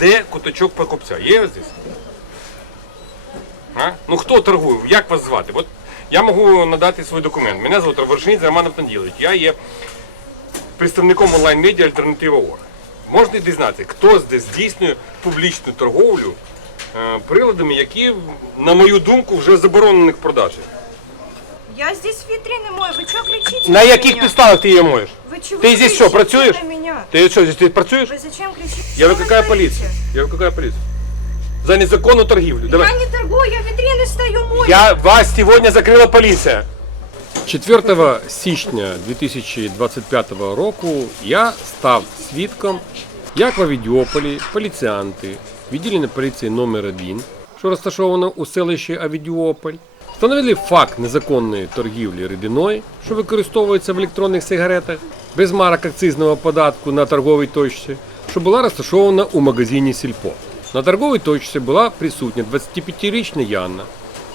Де куточок покупця? Є ось здесь? А? Ну хто торгує? Як вас звати? От я можу надати свій документ. Мене звати Вершинець Роман Автанділович. Я є представником онлайн-медіа Альтернатива ОР. Можете дізнатися, хто здесь здійснює публічну торговлю е, приладами, які, на мою думку, вже заборонених в продажі. Я здесь витрины мою, вы что кричите На на яких меня? підставах ти її моєш? Вы чего Ти здесь кричите що, працюєш? на меня? Ти що, здесь ти працюєш? Вы зачем кричите? Я Что вы викликаю говорите? поліцію. Я викликаю поліцію. За незаконну торгівлю. Давай. Я не торгую, я витрины стою мою. Я вас сьогодні закрила поліція. 4 січня 2025 року я став свідком, як в Авідіополі поліціянти відділення поліції номер 1 що розташовано у селищі Авідіополь, встановили факт незаконної торгівлі рідиною, що використовується в електронних сигаретах, без марок акцизного податку на торговій точці, що була розташована у магазині Сільпо. На торговій точці була присутня 25-річна Яна,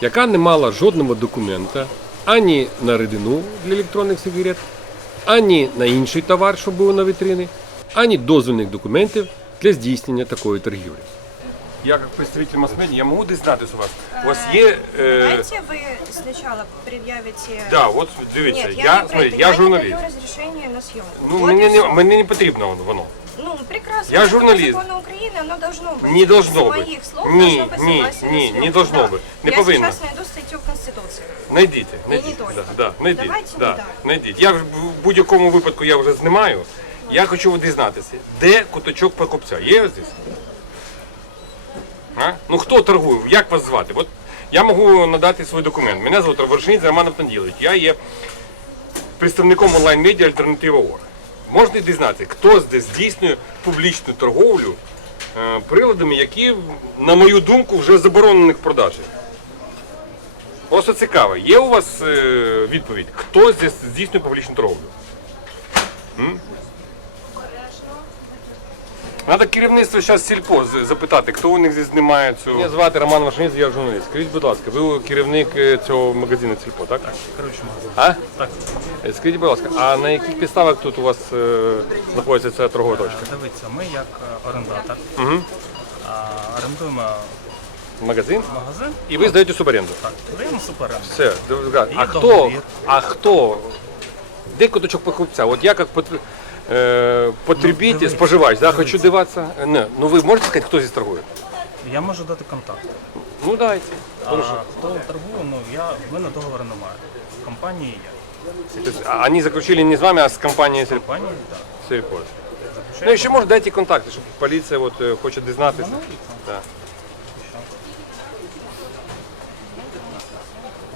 яка не мала жодного документа ані на рідину для електронних сигарет, ані на інший товар, що був на вітрині, ані дозвільних документів для здійснення такої торгівлі Я як представитель масс-медіа, я можу дізнатися у вас. У вас є. Е, Давайте вы сначала предъявите... да, от дивіться, Нет, я, я, не смотри, предъявлю, я я журналіст. не даю разрешение на съемку. Ну, вот мені, и не, всё. мені не потрібно воно. Ну, прекрасно. Я это журналист. Законы Украины, оно должно быть. Не должно С быть. моих слов Не, должно быть не, согласие не, на не съемку. должно Да. быть. Не я повинно. сейчас найду статью в Конституции. Найдіть, не найдіть. тільки. Да, да, найдіть. Давайте да, не так. найдіть. Я вже в будь-якому випадку я вже знімаю. Я хочу дізнатися, де куточок покупця? Є ось здесь? А? Ну хто торгує? Як вас звати? От я можу надати свій документ. Мене звати Вершинець Роман Автанділович. Я є представником онлайн-медіа Альтернатива ОР. Можете дізнатися, хто здесь здійснює публічну торговлю е, приладами, які, на мою думку, вже заборонених продажі. Просто цікаво, є у вас е, відповідь, хто здійснює публічну торговлю? М? Надо керівництво зараз сільпо запитати, хто у них здесь знімає цю. Мене звати Роман Вашиніць, я журналіст. Скажіть, будь ласка, ви керівник е, цього магазину сільпо, так? Так, Коротше, магазин. А? Так, Е, Скажіть, будь ласка, а на яких підставах тут у вас е, знаходиться ця торгова точка? дивіться, ми як е, орендатор Угу. а, орендуємо Магазин? магазин, І ви здаєте суборенду? так, даємо суперенду. Все, добре. а хто, договір. а хто, де куточок покупця? От я як е, потребитель, дивіться, споживач, да, дивіться. хочу дивитися. Не, ну ви можете сказати, хто здесь торгує? Я можу дати контакт. Ну дайте. А Хорошо. хто торгує, ну я в мене договору немає. В компанії є. То есть, а они заключили не с вами, а с компанией В компанії, так. Сельхоз. Ну, еще может дайте контакты, чтобы полиция вот э, хочет дізнатися. Да.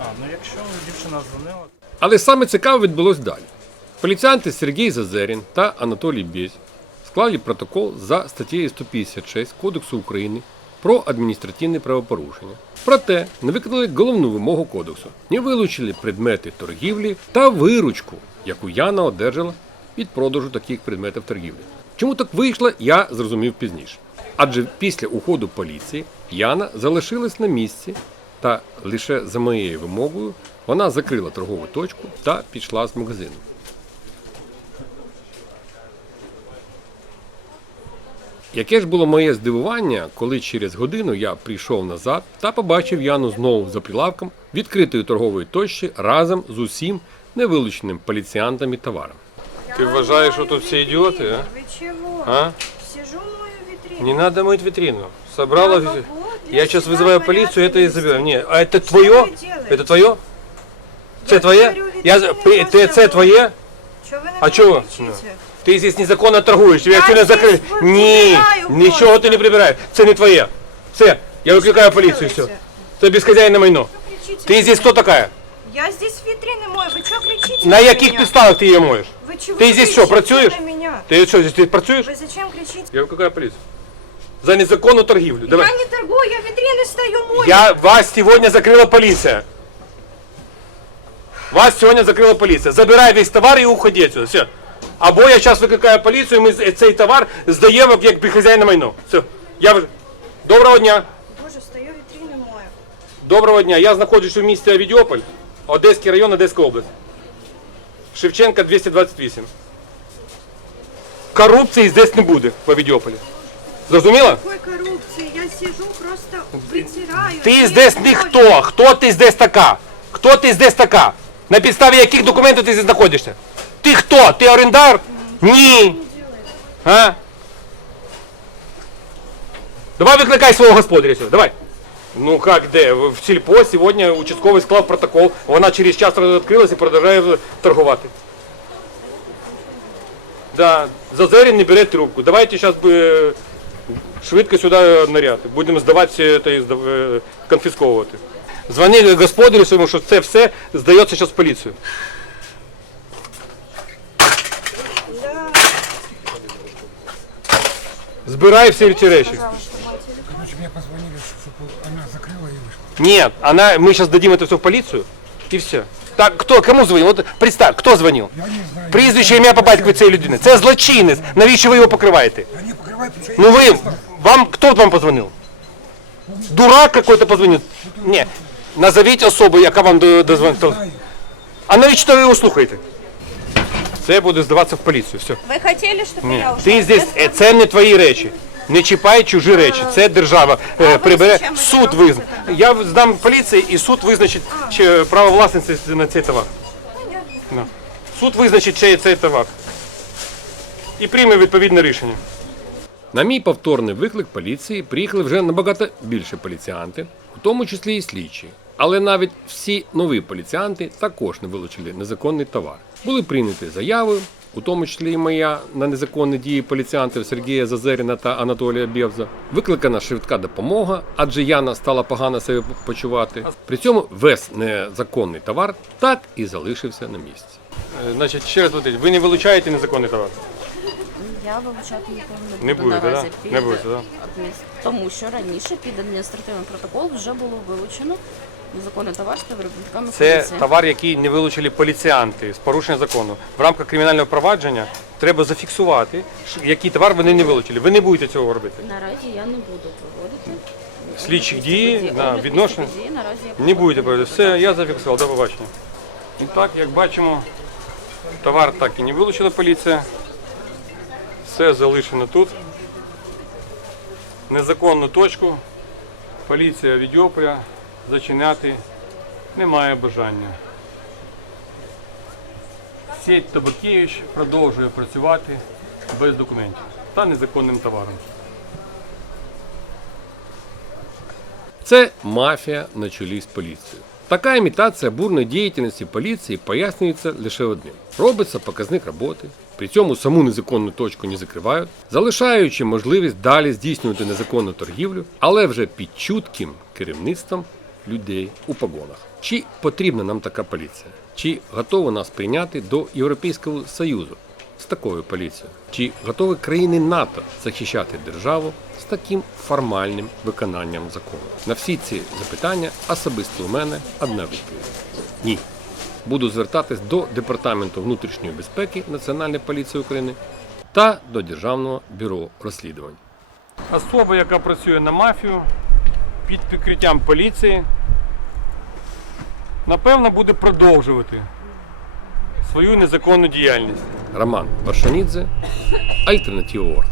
А, ну якщо дівчина дзвонила, Але саме цікаве відбулось далі. Поліціянти Сергій Зазерін та Анатолій Безь склали протокол за статтею 156 Кодексу України про адміністративне правопорушення. Проте не виконали головну вимогу кодексу, не вилучили предмети торгівлі та виручку, яку Яна одержала від продажу таких предметів торгівлі. Чому так вийшло, я зрозумів пізніше. Адже після уходу поліції Яна залишилась на місці, та лише за моєю вимогою вона закрила торгову точку та пішла з магазину. Яке ж було моє здивування, коли через годину я прийшов назад та побачив Яну знову за прилавком відкритої торгової точки разом з усім невилученим поліціянтами товаром. Ти вважаєш, що тут всі ідіоти, а? Вы чего? А? Сижу мою витрину. Не надо мыть витрину. Собрала... Да, все. ну вот, Я я сейчас всегда вызываю порядок полицию, это и навести. заберу. Не, а это твое? вы делаете? Это твое? Це Я твоє? говорю, Я... витрини При- Ти, можна це було. твоє? Чего вы на А меня чего? кричите? Ти здесь незаконно торгуєш, тебе Я сьогодні здесь закрили. вот Ні, прибираю нічого просто. ти не прибираєш. Це не твоє. Все, я викликаю поліцію, все. делаете? Це безхозяйне майно. Кричите Ти на здесь меня. хто така? Я здесь витрины мою, вы что кричите На яких меня? підставах ти її моєш? Вы чего Ти здесь що, кричите працюєш? на меня? Ти що, здесь ти працюєш? Вы зачем кричите? Я викликаю поліцію. За незаконну торгівлю. Давай. Я не торгую, я витрины стою мою. Я вас сегодня закрыла полиция. Вас сегодня закрыла полиция. Забирай весь товар и уходи отсюда. Все. Або я сейчас викликаю поліцію, ми цей товар здаємо як хазяїна майно. Все. Я вже- Доброго дня. Боже, стою витрины мою. Доброго дня. Я знаходжусь у місті Авідіополь, Одеський район, Одеська область. Шевченка 228. Корупції здесь не буде в Авідіополі. Зрозуміло? Какой коррупции? Я сижу, просто вытираю. Ти здесь ніхто. Хто ти здесь така? Хто ти здесь така? На підставі яких документів ти здесь знаходишся? Ти хто? Ти орендар? Ні. А? Давай викликай свого господаря сюди, давай. Ну как де? В сільпо сьогодні участковий склав протокол, вона через час відкрилась і продовжує торгувати. Да, Зазерін не бере трубку. Давайте зараз би швидко сюди наряд. Будемо здавати це і е, конфісковувати. Дзвони господарю своєму, що це все здається зараз в поліцію. Збирай всі ці речі. Короче, мне позвонили, чтобы она закрыла и вышла. Нет, она, мы сейчас дадим это все в полицию, и все. Так, кто, кому звонил? Вот представь, кто звонил? Я не знаю. Прізвище, ім'я по батькові цієї людини. Це злочинець. Навіщо ви його покриваєте? Они покрывают, потому что Ну вы, вам, кто вам позвонил? Дурак какой-то позвонил? Не, назовіть особу, яка вам до- дозвонила. знаю. А навіщо ви його слухаєте? Це буде здаватися в поліцію, все. Вы хотели, чтобы Ні. я ушла? Ти здесь, е, це не твої речі. Не чіпай чужі речі. Це держава е, прибере. зачем Суд це визна. Я здам поліції і суд визначить чи право власності на цей товар. Да. Суд визначить, чий цей товар. І прийме відповідне рішення. На мій повторний виклик поліції приїхали вже набагато більше поліціянти, у тому числі і слідчі. Але навіть всі нові поліціянти також не вилучили незаконний товар. Були прийняті заяви, у тому числі і моя на незаконні дії поліціянтів Сергія Зазеріна та Анатолія Бєвза. Викликана швидка допомога, адже Яна стала погано себе почувати. При цьому весь незаконний товар так і залишився на місці. Е, Значить, ще раз повторюю, ви не вилучаєте незаконний товар. Я вилучати ніколи не буду Не будете, наразі. да? Під Не будете, да? Тому що раніше під адміністративний протокол вже було вилучено незаконне товар співробітниками Це поліції. товар, який не вилучили поліціянти з порушення закону. В рамках кримінального провадження треба зафіксувати, що- який товар вони не вилучили. Ви не будете цього робити. Наразі я не буду проводити. Слідчих дій Огляд на місця відношення події наразі я не будете проводити. Все, я зафіксував. До побачення. І так, як бачимо, товар так і не вилучила поліція. Все залишено тут. Незаконну точку. Поліція Відьополя зачиняти немає бажання. Сеть Табакевич продовжує працювати без документів та незаконним товаром. Це мафія на чолі з поліцією. Така імітація бурної діяльності поліції пояснюється лише одним: робиться показник роботи, при цьому саму незаконну точку не закривають, залишаючи можливість далі здійснювати незаконну торгівлю, але вже під чутким керівництвом людей у погонах. Чи потрібна нам така поліція? Чи готова нас прийняти до Європейського Союзу з такою поліцією? Чи готові країни НАТО захищати державу з таким формальним виконанням закону? На всі ці запитання особисто у мене одна відповідь: ні. Буду звертатись до Департаменту внутрішньої безпеки Національної поліції України та до Державного бюро розслідувань. Особа, яка працює на мафію під прикриттям поліції, напевно, буде продовжувати свою незаконну діяльність. Роман Варшанідзе, Альтернатива Орг.